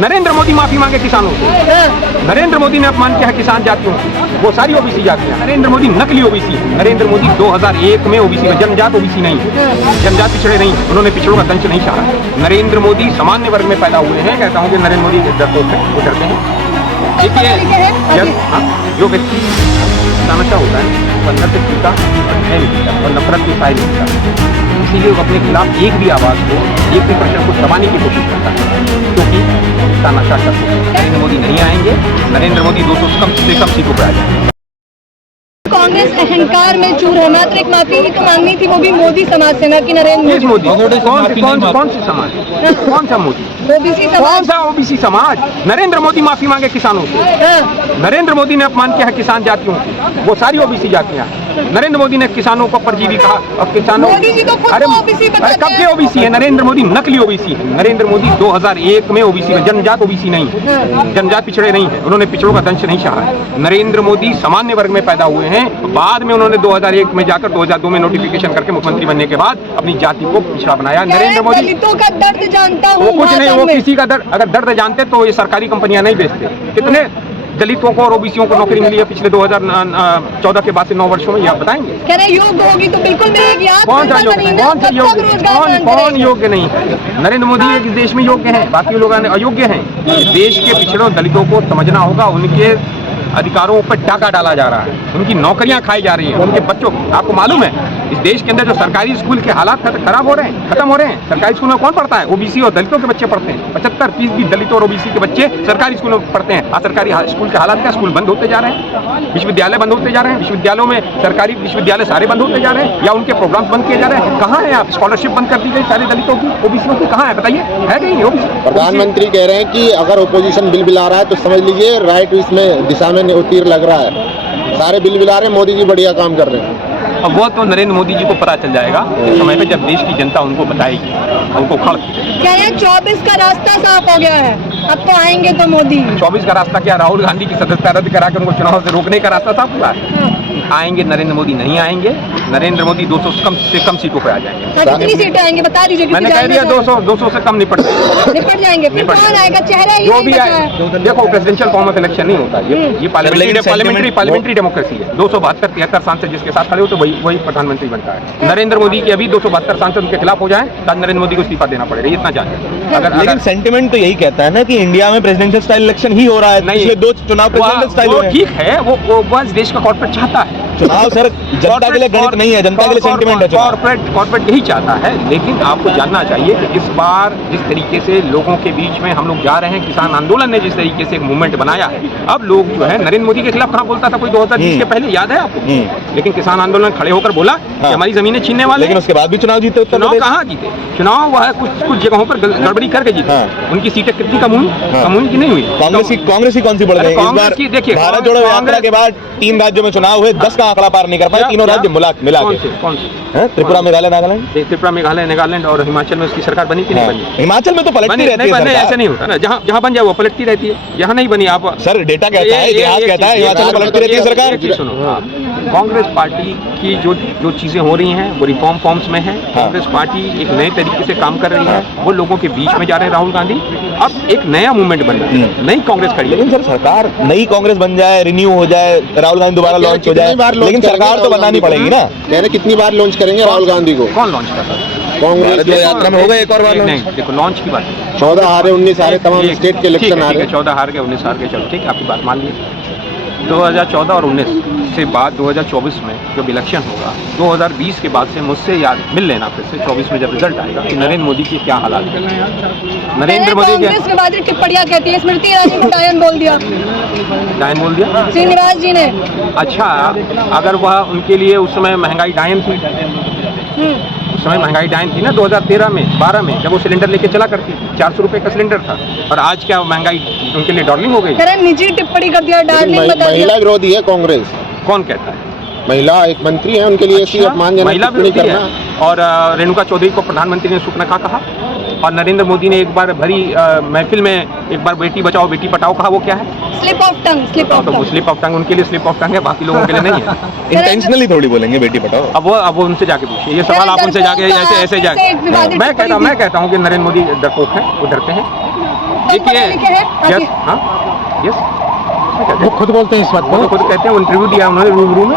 नरेंद्र मोदी माफी मांगे किसानों से। नरेंद्र मोदी ने अपमान किया है किसान जातियों की, वो सारी ओबीसी जातियां। नरेंद्र मोदी नकली ओबीसी है। नरेंद्र मोदी 2001 में ओबीसी में जनजात ओबीसी नहीं है, जनजात पिछड़े नहीं, उन्होंने पिछड़ों का दंश नहीं सहा। नरेंद्र मोदी सामान्य वर्ग में पैदा हुए हैं। कहता हूँ कि नरेंद्र मोदी डरपोक है, वो डरते हैं। देखिए जो व्यक्ति तानाशाह होता है वह नृत्य पीता है नहीं पीता और नफरत की फायदे नहीं पीता, इसीलिए वो अपने खिलाफ एक भी आवाज़ को, एक भी प्रश्न को दबाने की कोशिश करता है, क्योंकि तानाशाह करते हैं। नरेंद्र मोदी नहीं आएंगे। नरेंद्र मोदी 200 से कम सीटों पर आ जाएंगे। कांग्रेस अहंकार में चूर है, मात्र एक माफी ही तो मांगनी थी, वो भी मोदी समाज से, ना कि नरेंद्र मोदी। कौन से समाज? कौन सा मोदी? ओबीसी समाज। कौन सा ओबीसी समाज? नरेंद्र मोदी माफी मांगे किसानों से। नरेंद्र मोदी ने अपमान किया है किसान जातियों की, वो सारी ओबीसी जातियां। नरेंद्र मोदी ने किसानों को परजीवी कहा और किसानों मोदी जी तो खुद ओबीसी बताते हैं। कब के ओबीसी है? नरेंद्र मोदी नकली ओबीसी है। नरेंद्र मोदी 2001 में ओबीसी में, जनजात ओबीसी नहीं है, जनजात पिछड़े नहीं है, उन्होंने पिछड़ों का दंश नहीं सहा। नरेंद्र मोदी सामान्य वर्ग में पैदा हुए हैं। बाद में उन्होंने 2001 में जाकर 2002 में नोटिफिकेशन करके मुख्यमंत्री बनने के बाद अपनी जाति को पिछड़ा बनाया। नरेंद्र मोदी दलितों का दर्द जानता हूं। वो कुछ नहीं, वो किसी का दर्द, अगर दर्द जानते तो ये सरकारी कंपनियां नहीं बेचते। कितने दलितों को और ओबीसीयों को नौकरी मिली है पिछले 2014 के बाद से 9 वर्षों में, ये आप बताएंगे? कह रहे योग्य होगी तो बिल्कुल मिलेगी। कौन सा योग्य? कौन योग्य नहीं है? नरेंद्र मोदी एक देश में योग्य हैं, बाकी लोग अयोग्य हैं। देश के पिछड़ों दलितों को समझना होगा, उनके अधिकारों पर टाका डाला जा रहा है, उनकी नौकरियां खाई जा रही हैं, उनके बच्चों। आपको मालूम है इस देश के अंदर जो सरकारी स्कूल के हालात खराब हो रहे हैं, खत्म हो रहे हैं। सरकारी स्कूल में कौन पढ़ता है? ओबीसी और दलितों के बच्चे पढ़ते हैं। 75% दलितों और ओबीसी के बच्चे सरकारी स्कूल में पढ़ते हैं। आज सरकारी स्कूल के हालात क्या? स्कूल बंद होते जा रहे हैं, विश्वविद्यालय बंद होते जा रहे हैं, विश्वविद्यालयों में सरकारी विश्वविद्यालय सारे बंद होते जा रहे हैं या उनके प्रोग्राम बंद किए जा रहे हैं। कहाँ है आप? स्कॉलरशिप बंद कर दी गई सारे दलितों की, ओबीसियों की कहाँ है बताइए? है नहीं ओबीसी। प्रधानमंत्री कह रहे हैं कि अगर ओपोजिशन बिल बिला रहा है तो समझ लीजिए राइट इसमें दिशा में तीर लग रहा है। सारे बिल बिला रहे हैं, मोदी जी बढ़िया काम कर रहे हैं। अब वो तो नरेंद्र मोदी जी को पता चल जाएगा इस समय पे, जब देश की जनता उनको बताएगी, उनको खड़। कह रहे हैं 24 का रास्ता साफ हो गया है, अब तो आएंगे तो मोदी। 24 का रास्ता क्या? राहुल गांधी की सदस्यता रद्द करा कर उनको चुनाव से रोकने का रास्ता साफ हुआ है। आएंगे नरेंद्र मोदी नहीं आएंगे। नरेंद्र मोदी 200 से कम सीटों पर आ जाएंगे। कितनी सीटें आएंगे बता दीजिए? मैंने कह दिया 200 से कम निपट जाएंगे। फिर कौन आएगा? चेहरा ही जो भी आए। देखो प्रेसिडेंशियल फॉर्म ऑफ इलेक्शन नहीं होता, ये पार्लियामेंट्री डेमोक्रेसी है। 272-73 सांसद जिसके साथ खड़े हो तो वही प्रधानमंत्री बनता है। नरेंद्र मोदी के अभी 272 सांसद उनके खिलाफ हो जाए तो नरेंद्र मोदी को इस्तीफा देना पड़ेगा, इतना जाने। लेकिन सेंटिमेंट तो यही कहता है ना कि इंडिया में प्रेसिडेंशियल स्टाइल इलेक्शन ही हो रहा है। पिछले 2 चुनाव प्रेसिडेंशियल स्टाइल हुए हैं। ठीक है, वो बस देश का कॉर्पोरेट चाहता है चुनाव। सर जनता के लिए गणित नहीं है, जनता के लिए सेंटिमेंट है। कॉर्पोरेट यही चाहता है। लेकिन आपको जानना चाहिए कि इस बार जिस तरीके से लोगों के बीच में हम लोग जा रहे हैं, किसान आंदोलन ने जिस तरीके से एक मूवमेंट बनाया है, अब लोग जो है नरेंद्र मोदी के खिलाफ कहाँ बोलता था कोई 2020 के पहले, याद है आपको? लेकिन किसान आंदोलन खड़े होकर बोला कि हमारी जमीनें छीनने वाले। लेकिन उसके बाद भी चुनाव जीते। चुनाव कहाँ जीते? चुनाव वह कुछ जगहों पर गड़बड़ी करके जीते। उनकी सीटें कितनी कम हुई? कम हुई कि नहीं हुई? कांग्रेस ही कौन सी बढ़ गई इस बार? देखिए भारत जोड़ो यात्रा के बाद 3 राज्यों में चुनाव हुए, 10 का आंकड़ा पार नहीं कर पाए। तीनों राज्य मिला के। कौन से? त्रिपुरा, मेघालय, नागालैंड। त्रिपुरा, मेघालय, नागालैंड और हिमाचल में उसकी सरकार बनी कि नहीं बनी? हिमाचल में तो पलटती रहती है। ऐसा नहीं होता ना, जहाँ बन जाए वो पलटती रहती है, यहाँ नहीं बनी। आप सर डेटा कहता है, इतिहास कहता है हिमाचल में पलटती रहती है सरकार। सुनो, कांग्रेस पार्टी की जो चीजें हो रही हैं वो रिफॉर्म फॉर्म्स में है। कांग्रेस पार्टी एक नए तरीके से काम कर रही है, वो लोगों के बीच में जा रहे हैं राहुल गांधी। अब एक नया मूवमेंट बन रहा है, नई कांग्रेस खड़ी है। लेकिन सर सरकार नई कांग्रेस बन जाए, रिन्यू हो जाए, राहुल गांधी दोबारा लॉन्च हो जाए, लेकिन सरकार तो बनानी पड़ेगी ना। कह रहे कितनी बार लॉन्च करेंगे राहुल गांधी को? कौन लॉन्च कर रहा है? कांग्रेस यात्रा में होगा एक और बार? नहीं, देखो लॉन्च की बात 14 हारे 19 हारे, तमाम स्टेट के इलेक्शन आ रहे हैं। 14 हार गए, 19 हार गए, चलो ठीक है, आपकी बात मान ली। 2014 और 19 से बाद 2024 में जब इलेक्शन होगा, 2020 के बाद से मुझसे याद मिल लेना फिर से 24 में जब रिजल्ट आएगा कि नरेंद्र मोदी की क्या हालात है। नरेंद्र मोदी कांग्रेस विवादित टिप्पणियां कहती है, स्मृति ईरानी ने डायन बोल दिया। डायन बोल दिया श्रीनिवास जी ने। अच्छा, अगर वह उनके लिए उस समय महंगाई डायन थी, उस समय महंगाई डायन थी ना 2013 में 12 में, जब वो सिलेंडर लेके चला करती थी, 400 रुपए का सिलेंडर था। और आज क्या महंगाई उनके लिए डार्लिंग हो गई? निजी टिप्पणी कर दिया, डार्लिंग बता दिया। महिला विरोधी है कांग्रेस। कौन कहता है? महिला एक मंत्री है, उनके लिए ऐसी अपमानजनक टिप्पणी करना। और रेणुका चौधरी को प्रधानमंत्री ने सुपनखा कहा। और नरेंद्र मोदी ने एक बार भरी महफिल में एक बार बेटी बचाओ बेटी पढ़ाओ कहा, वो क्या है? Slip of tongue. Slip of tongue उनके लिए स्लिप ऑफ टंग है, बाकी लोगों के लिए नहीं है। इंटेंशनली थोड़ी बोलेंगे बेटी पढ़ाओ। अब वो उनसे जाके पूछिए, ये सवाल आप उनसे जाके ऐसे जाके। मैं कहता हूँ कि नरेंद्र मोदी डरपोक है, वो डरते हैं। कम पढ़े लिखे हैं यस, हाँ, यस, वो खुद बोलते हैं इस बात वो तो खुद कहते हैं, वो इंटरव्यू दिया उन्होंने रूबरू में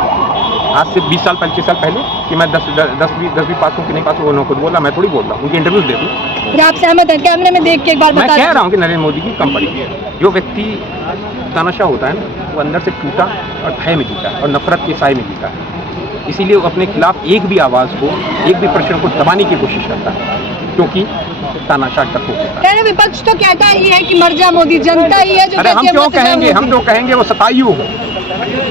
आज से 20 साल 25 साल पहले कि मैं 10 पास हूँ कि नहीं पास हूँ, उन्होंने खुद बोला, मैं थोड़ी बोल रहा हूँ, उनके इंटरव्यूज देखूँ। क्या आप सहमत हैं? कैमरे में देख के एक बार मैं बता कह रहा हूँ कि नरेंद्र मोदी की कम पड़ी है। जो व्यक्ति तानाशाह होता है ना, वो अंदर से टूटा और भय में जीता है और नफरत के साए में जीता है। इसीलिए वो अपने खिलाफ एक भी आवाज़ को, एक भी प्रश्न को दबाने की कोशिश करता है, क्योंकि तानाशाह तक हो सकता है। विपक्ष तो कहता ही है कि मर जा मोदी, जनता ही है जो अरे हम कहती है क्यों मत जा कहेंगे, हम मोदी। जो कहेंगे वो सतायु हो,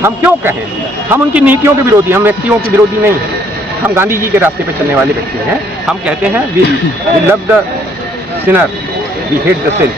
हम क्यों कहें? हम उनकी नीतियों के विरोधी, हम व्यक्तियों के विरोधी नहीं हैं। हम गांधी जी के रास्ते पे चलने वाले व्यक्ति हैं। हम कहते हैं we love the sinner, we hate the sin.